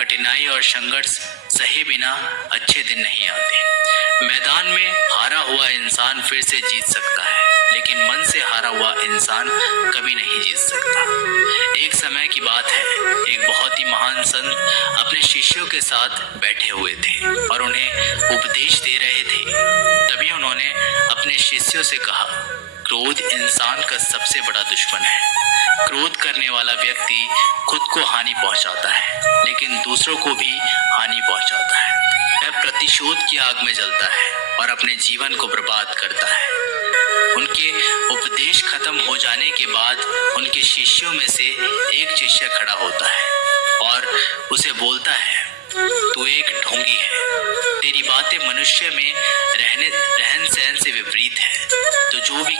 कठिनाई और संघर्ष सहे बिना अच्छे दिन नहीं आते। मैदान में हारा हुआ इंसान फिर से जीत सकता है, लेकिन मन से हारा हुआ इंसान कभी नहीं जीत सकता। एक समय की बात है, एक बहुत ही महान संत अपने शिष्यों के साथ बैठे हुए थे और उन्हें उपदेश दे रहे थे। तभी उन्होंने अपने शिष्यों से कहा, क्रोध इंसान का सबसे बड़ा दुश्मन है। क्रोध करने वाला व्यक्ति खुद को हानि पहुंचाता है, लेकिन दूसरों को भी हानि पहुंचाता है। वह प्रतिशोध की आग में जलता है और अपने जीवन को बर्बाद करता है। उनके उपदेश खत्म हो जाने के बाद उनके शिष्यों में से एक शिष्य खड़ा होता है और उसे बोलता है, तू एक ढोंगी है, तेरी बातें मनुष्य में रहन सहन से विपरीत है। तो जो भी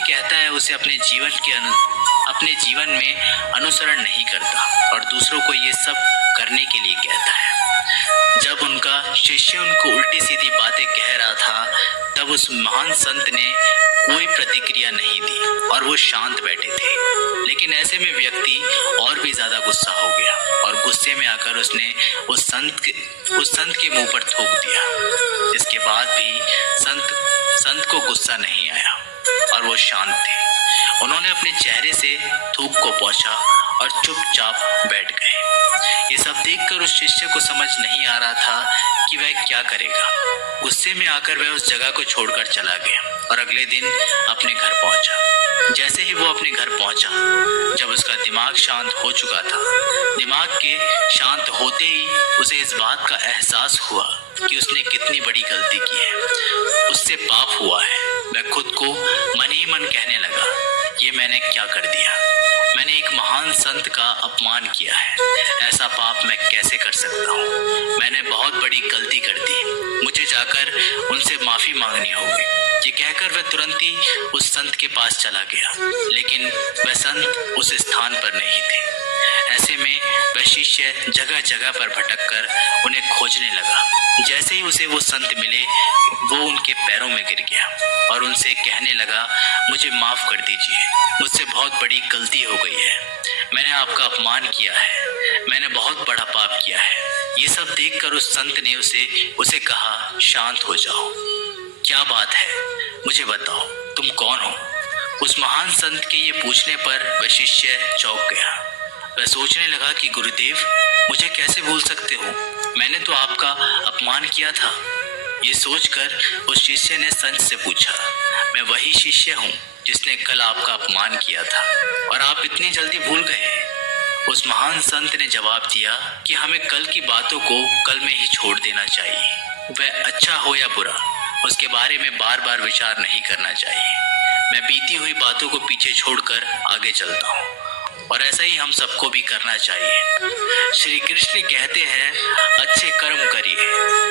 कहता है उसे अपने जीवन में अनुसरण नहीं करता और दूसरों को ये सब करने के लिए कहता है। जब उनका शिष्य उनको उल्टी सीधी बातें कह रहा था, तब उस महान संत ने कोई प्रतिक्रिया नहीं दी और वो शांत बैठे थे। लेकिन ऐसे में व्यक्ति और भी ज्यादा गुस्सा हो गया और गुस्से में आकर उसने उस संत के मुंह पर थूक दिया। इसके बाद भी संत को गुस्सा नहीं आया और वो शांत थे। उन्होंने अपने चेहरे से थूक को पोंछा और चुपचाप बैठ गए। ये सब देखकर उस शिष्य को समझ नहीं आ रहा था कि वह क्या करेगा। गुस्से में आकर वह उस जगह को छोड़कर चला गया और अगले दिन अपने घर पहुंचा। जैसे ही वो अपने घर पहुंचा, जब उसका दिमाग शांत हो चुका था, दिमाग के शांत होते ही उसे इस बात का एहसास हुआ कि उसने कितनी बड़ी गलती की है, उससे पाप हुआ है। वह खुद को मन ही मन कहने लगा, ये मैंने क्या कर दिया, मैंने एक महान संत का अपमान किया है, ऐसा पाप मैं कैसे कर सकता हूँ, मैंने बहुत बड़ी गलती कर दी, मुझे जाकर उनसे माफी मांगनी होगी। ये कहकर वह तुरंत ही उस संत के पास चला गया, लेकिन वह संत उस स्थान पर नहीं थे। ऐसे में वह शिष्य जगह जगह पर भटककर उन्हें खोजने लगा। जैसे ही उसे वो संत मिले, वो उनके पैरों में गिर गया और उनसे कहने लगा, मुझे माफ कर दीजिए, मुझसे बहुत बड़ी गलती हो गई है, मैंने आपका अपमान किया है, मैंने बहुत बड़ा पाप किया है। ये सब देखकर उस संत ने उसे कहा, शांत हो जाओ, क्या बात है, मुझे बताओ, तुम कौन हो। उस महान संत के ये पूछने पर वह शिष्य चौंक गया। वह सोचने लगा कि गुरुदेव, मुझे कैसे भूल सकते हो, मैंने तो आपका अपमान किया था। ये सोचकर उस शिष्य ने संत से पूछा, मैं वही शिष्य हूँ जिसने कल आपका अपमान किया था और आप इतनी जल्दी भूल गए। उस महान संत ने जवाब दिया कि हमें कल की बातों को कल में ही छोड़ देना चाहिए। वह अच्छा हो या बुरा, उसके बारे में बार बार विचार नहीं करना चाहिए। मैं बीती हुई बातों को पीछे छोड़कर आगे चलता हूँ और ऐसा ही हम सबको भी करना चाहिए। श्री कृष्ण कहते हैं, अच्छे कर्म करिए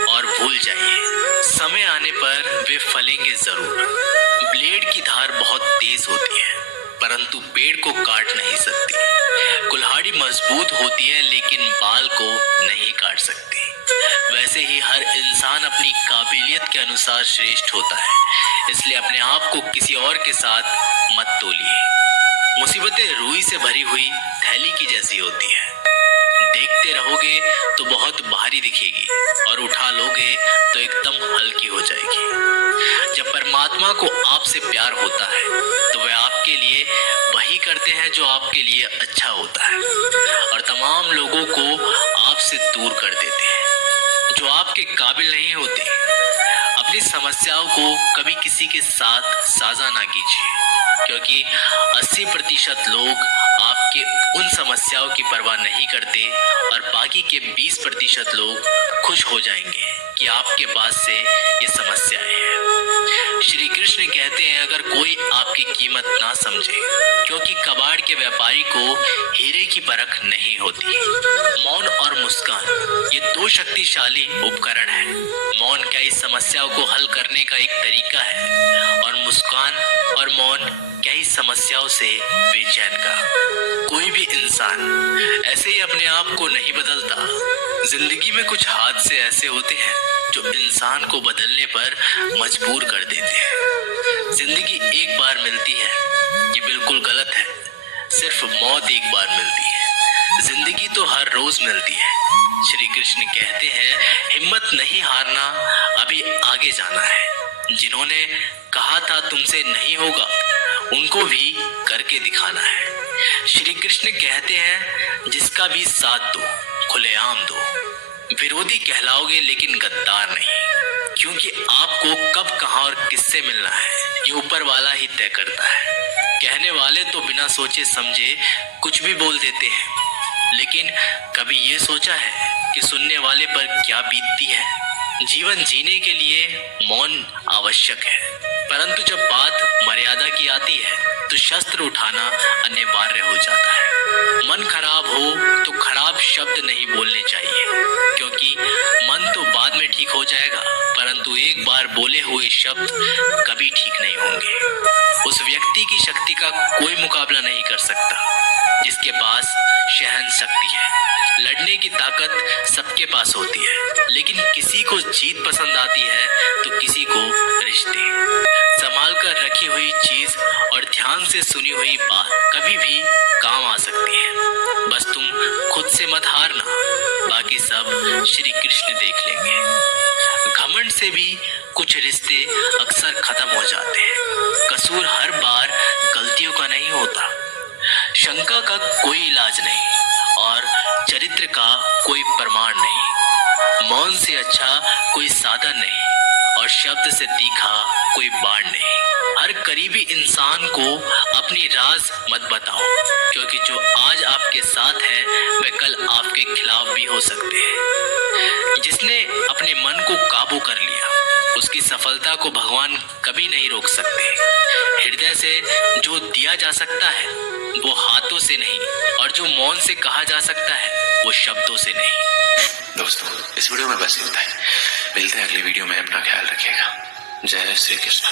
और भूल जाइए, समय आने पर वे फलेंगे जरूर। ब्लेड की धार बहुत तेज होती है, परंतु पेड़ को काट नहीं सकती। कुल्हाड़ी मजबूत होती है, लेकिन बाल को नहीं काट सकती। वैसे ही हर इंसान अपनी काबिलियत के अनुसार श्रेष्ठ होता है, इसलिए अपने आप को किसी और के साथ मत तोलिए। मुसीबतें रुई से भरी हुई थैली की जैसी होती है, देखते रहोगे तो बहुत भारी दिखेगी और उठा लोगे तो एकदम हल्की हो जाएगी। जब परमात्मा को आपसे प्यार होता है तो वह आपके लिए वही करते हैं जो आपके लिए अच्छा होता है और तमाम लोगों को आपसे दूर कर देते हैं जो आपके काबिल नहीं होते। अपनी समस्याओं को कभी किसी के साथ साझा ना कीजिए, क्योंकि 80% लोग आपके उन समस्याओं की परवाह नहीं करते और बाकी के 20% लोग खुश हो जाएंगे कि आपके पास से ये समस्याएं हैं। श्री कृष्ण कहते हैं, अगर कोई आपकी कीमत ना समझे, क्योंकि कबाड़ के व्यापारी को हीरे की परख नहीं होती। मौन और मुस्कान ये दो शक्तिशाली उपकरण हैं। मौन कई समस्याओं को हल करने का एक तरीका है और मुस्कान और मौन कई समस्याओं से बेचैन का। कोई भी इंसान ऐसे ही अपने आप को नहीं बदलता। जिंदगी में कुछ हादसे ऐसे होते हैं जो इंसान को बदलने पर मजबूर कर देते हैं। जिंदगी एक बार मिलती है, ये बिल्कुल गलत है। सिर्फ मौत एक बार मिलती है। जिंदगी तो हर रोज मिलती है। श्री कृष्ण कहते हैं हिम्मत नहीं हारना, अभी आगे जाना है। जिन्होंने कहा था तुमसे नहीं होगा, उनको भी करके दिखाना है। श्री कृष्ण कहते हैं जिसका भी साथ दो, खुलेआम दो। विरोधी कहलाओगे लेकिन गद्दार नहीं, क्योंकि आपको कब कहां और किससे मिलना है ये ऊपर वाला ही तय करता है। कहने वाले तो बिना सोचे समझे कुछ भी बोल देते हैं, लेकिन कभी ये सोचा है कि सुनने वाले पर क्या बीतती है। जीवन जीने के लिए मौन आवश्यक है, परंतु जब बात मर्यादा की आती है तो शस्त्र उठाना अनिवार्य हो जाता है। मन खराब हो तो खराब शब्द नहीं बोलने चाहिए, क्योंकि मन तो बाद में ठीक हो जाएगा, परंतु एक बार बोले हुए शब्द कभी ठीक नहीं होंगे। उस व्यक्ति की शक्ति का कोई मुकाबला नहीं कर सकता जिसके पास सहन शक्ति है। लड़ने की ताकत सबके पास होती है, लेकिन किसी को जीत पसंद आती है तो किसी को रिश्ते। संभाल कर रखी हुई चीज और ध्यान से सुनी हुई बात कभी भी काम आ सकती है। बस तुम खुद से मत हारना, बाकी सब श्री कृष्ण देख लेंगे। घमंड से भी कुछ रिश्ते अक्सर खत्म हो जाते हैं। कसूर हर बार गलतियों का नहीं होता। शंका का कोई इलाज नहीं और चरित्र का कोई प्रमाण नहीं। मौन से अच्छा कोई साधन नहीं और शब्द से तीखा कोई बाण नहीं। हर करीबी इंसान को अपनी राज मत बताओ, क्योंकि जो आज आपके साथ है वे कल आपके खिलाफ भी हो सकते हैं। जिसने अपने मन को काबू कर लिया उसकी सफलता को भगवान कभी नहीं रोक सकते। हृदय से जो दिया जा सकता है वो हाथों से नहीं, और जो मौन से कहा जा सकता है वो शब्दों से नहीं। दोस्तों, इस वीडियो में बस इतना ही। मिलते हैं अगली वीडियो में। अपना ख्याल रखिएगा। जय श्री कृष्ण।